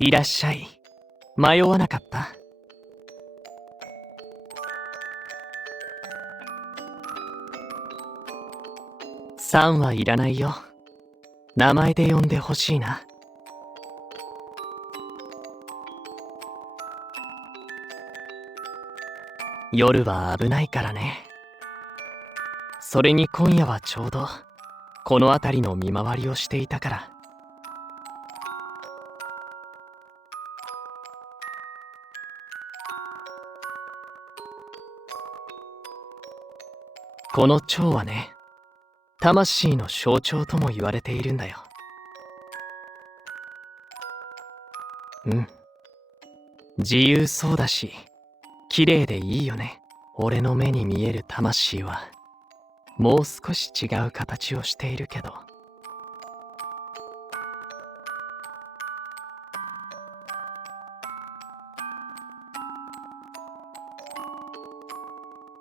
いらっしゃい。迷わなかった？さんはいらないよ。名前で呼んでほしいな。夜は危ないからね。それに今夜はちょうどこの辺りの見回りをしていたから。この蝶はね、魂の象徴とも言われているんだよ。うん。自由そうだし、綺麗でいいよね。俺の目に見える魂は、もう少し違う形をしているけど。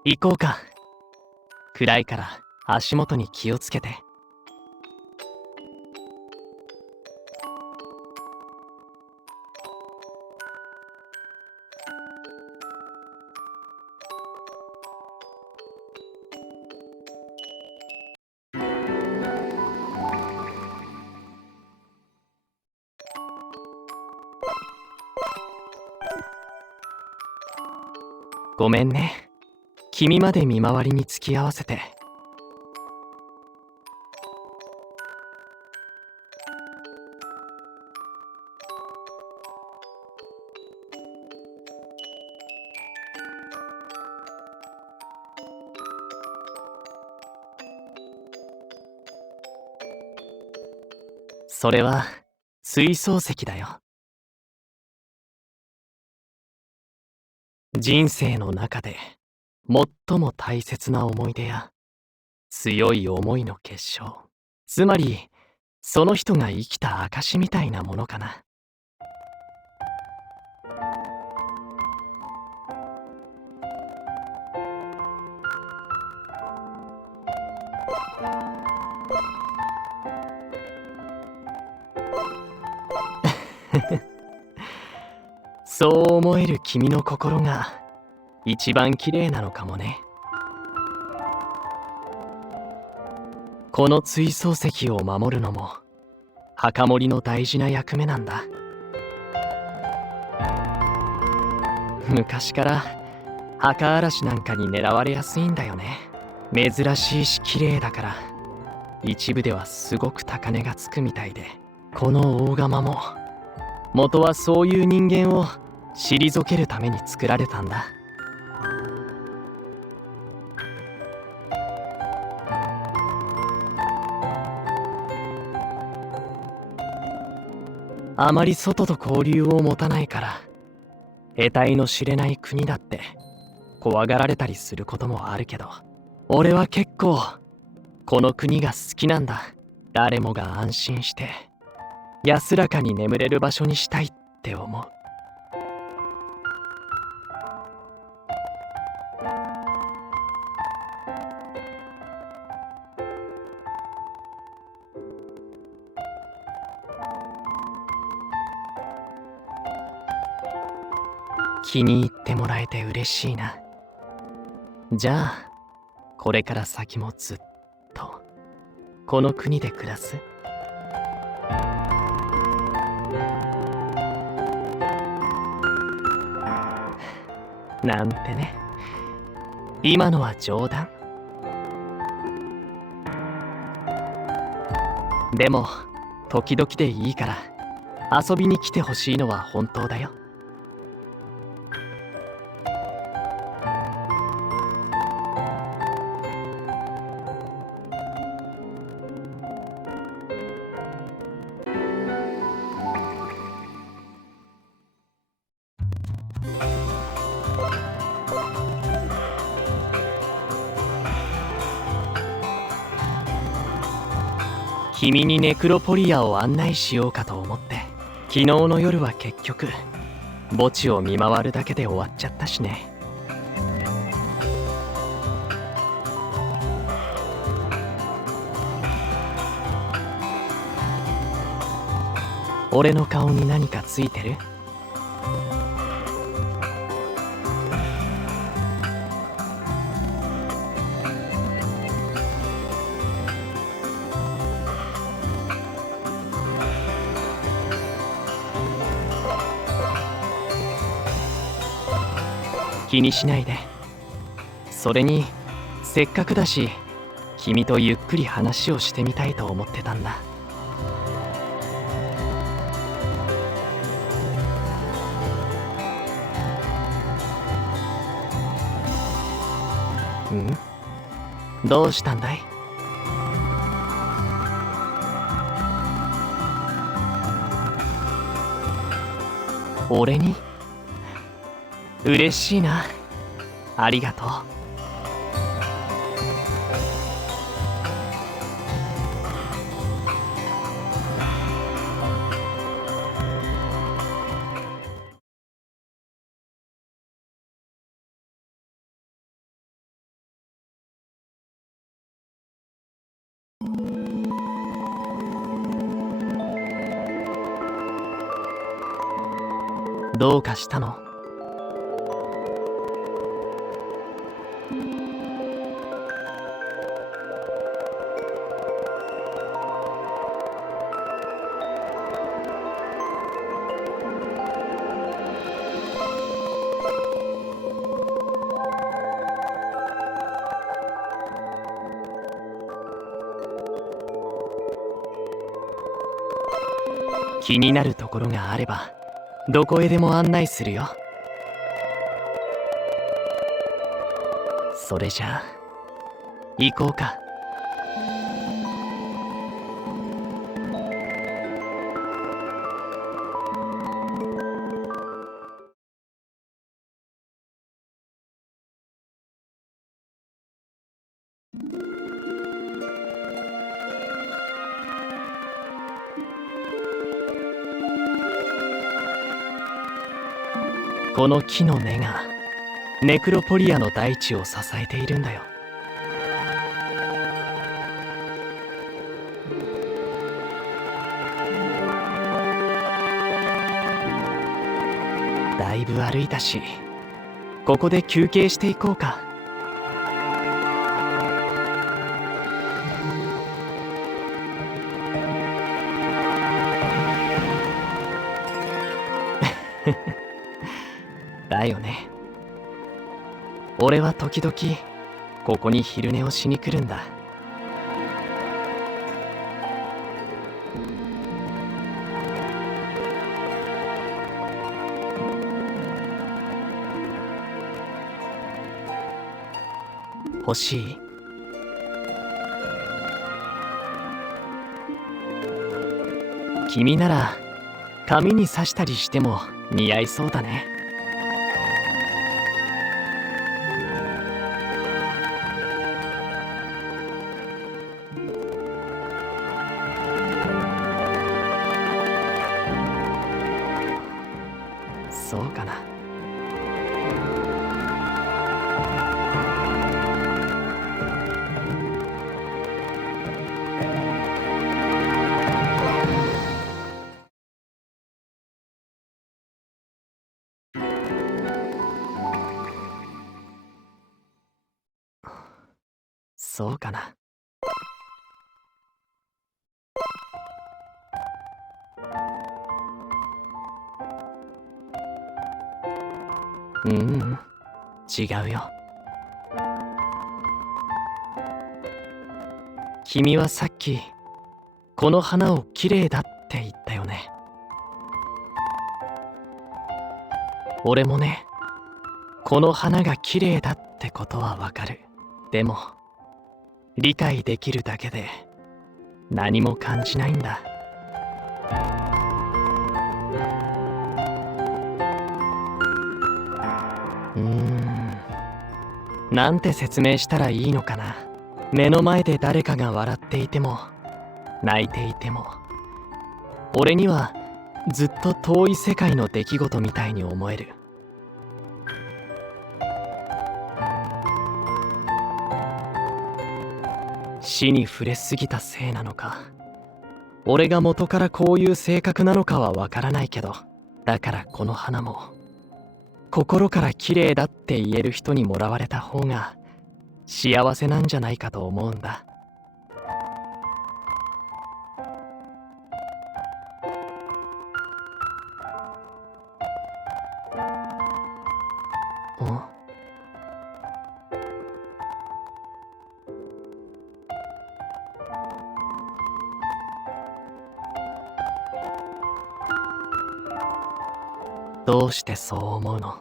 行こうか。暗いから足元に気をつけて。ごめんね。君まで見回りに付き合わせて。それは水槽石だよ。人生の中で最も大切な思い出や強い思いの結晶。つまり、その人が生きた証みたいなものかな。そう思える君の心が一番綺麗なのかもね。この追走石を守るのも墓守の大事な役目なんだ。昔から墓荒らしなんかに狙われやすいんだよね。珍しいし綺麗だから一部ではすごく高値がつくみたいで。この大釜も元はそういう人間を退けるために作られたんだ。あまり外と交流を持たないから得体の知れない国だって怖がられたりすることもあるけど、俺は結構この国が好きなんだ。誰もが安心して安らかに眠れる場所にしたいって思う。気に入ってもらえて嬉しいな。じゃあこれから先もずっとこの国で暮らす？なんてね。今のは冗談。でも時々でいいから遊びに来てほしいのは本当だよ。君にネクロポリアを案内しようかと思って。昨日の夜は結局墓地を見回るだけで終わっちゃったしね。俺の顔に何かついてる？気にしないで。それにせっかくだし君とゆっくり話をしてみたいと思ってたんだ。どうしたんだい？俺に？嬉しいな。ありがとう。どうかしたの？気になるところがあればどこへでも案内するよ。それじゃあ行こうか。この木の根がネクロポリアの大地を支えているんだよ。だいぶ歩いたしここで休憩していこうか。だよね。俺は時々ここに昼寝をしに来るんだ。欲しい？君なら髪に刺したりしても似合いそうだね。そうかな。そうかな。違うよ。君はさっきこの花をきれいだって言ったよね。俺もね、この花がきれいだってことはわかる。でも理解できるだけで何も感じないんだ。なんて説明したらいいのかな。目の前で誰かが笑っていても泣いていても俺にはずっと遠い世界の出来事みたいに思える。死に触れすぎたせいなのか俺が元からこういう性格なのかはわからないけど、だからこの花も心から綺麗だって言える人にもらわれた方が幸せなんじゃないかと思うんだ。ん？どうしてそう思うの？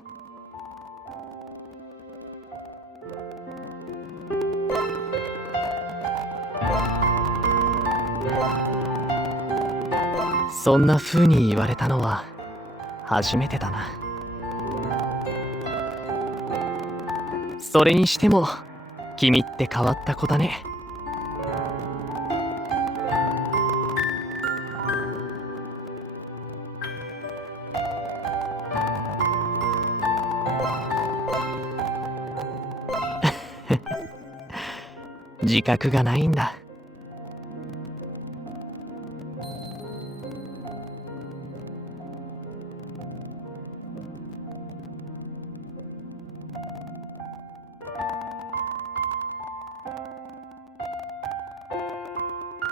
そんな風に言われたのは初めてだな。それにしても君って変わった子だね。自覚がないんだ。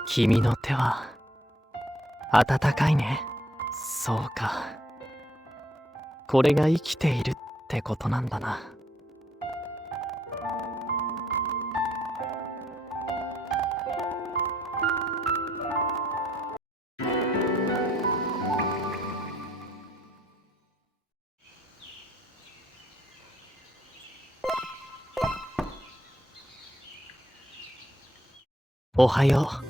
君の手は温かいね。そうか。これが生きているってことなんだな。おはよう。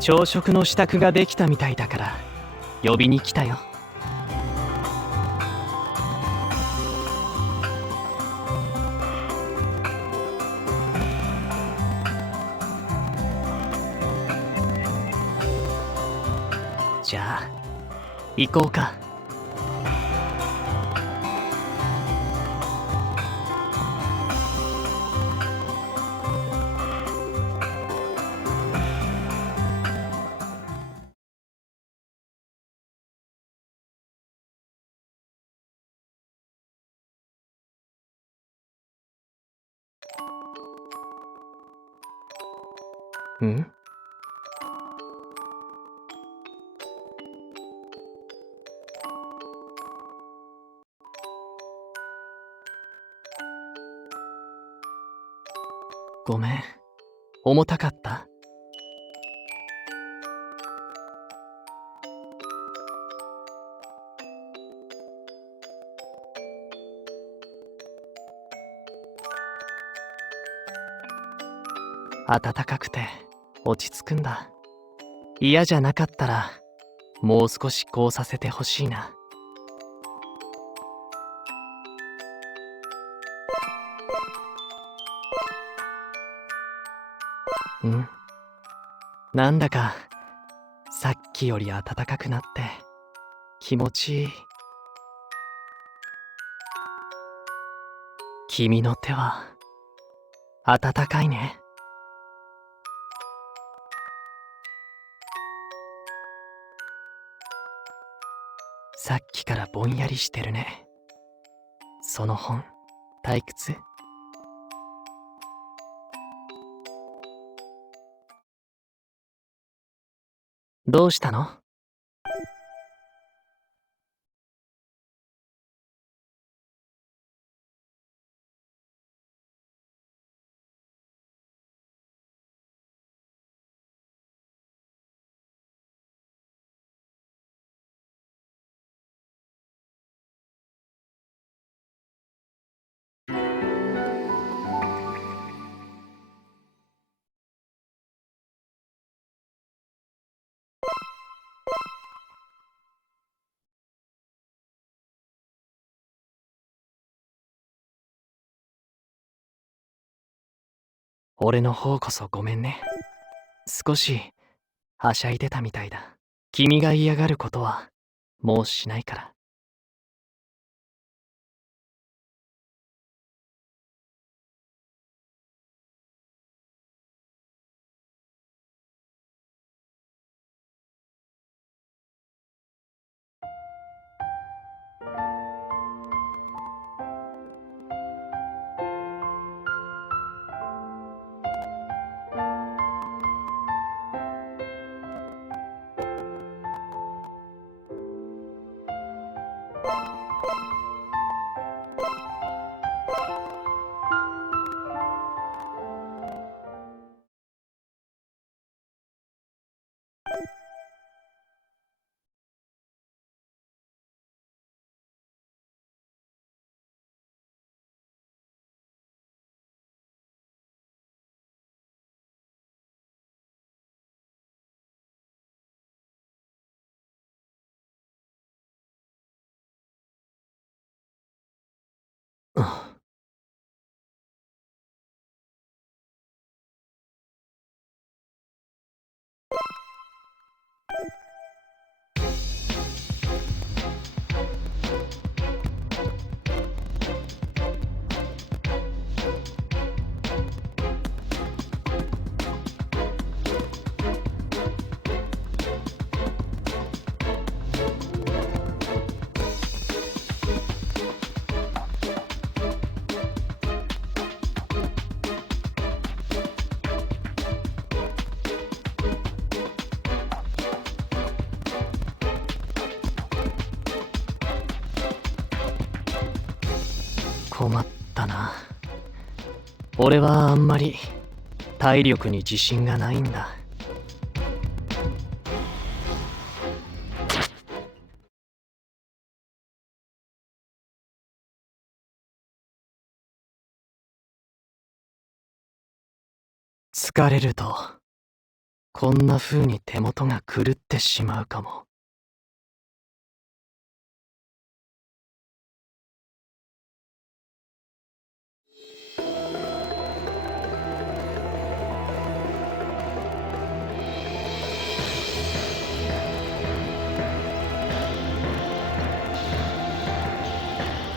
朝食の支度ができたみたいだから呼びに来たよ。じゃあ行こうか。ん？ごめん、重たかった？暖かくて落ち着くんだ。嫌じゃなかったらもう少しこうさせてほしいな。ん？なんだかさっきより暖かくなって気持ちいい。君の手は暖かいね。さっきからぼんやりしてるね。その本退屈？どうしたの？俺の方こそごめんね。少しはしゃいでたみたいだ。君が嫌がることはもうしないから。俺はあんまり体力に自信がないんだ。疲れるとこんな風に手元が狂ってしまうかも。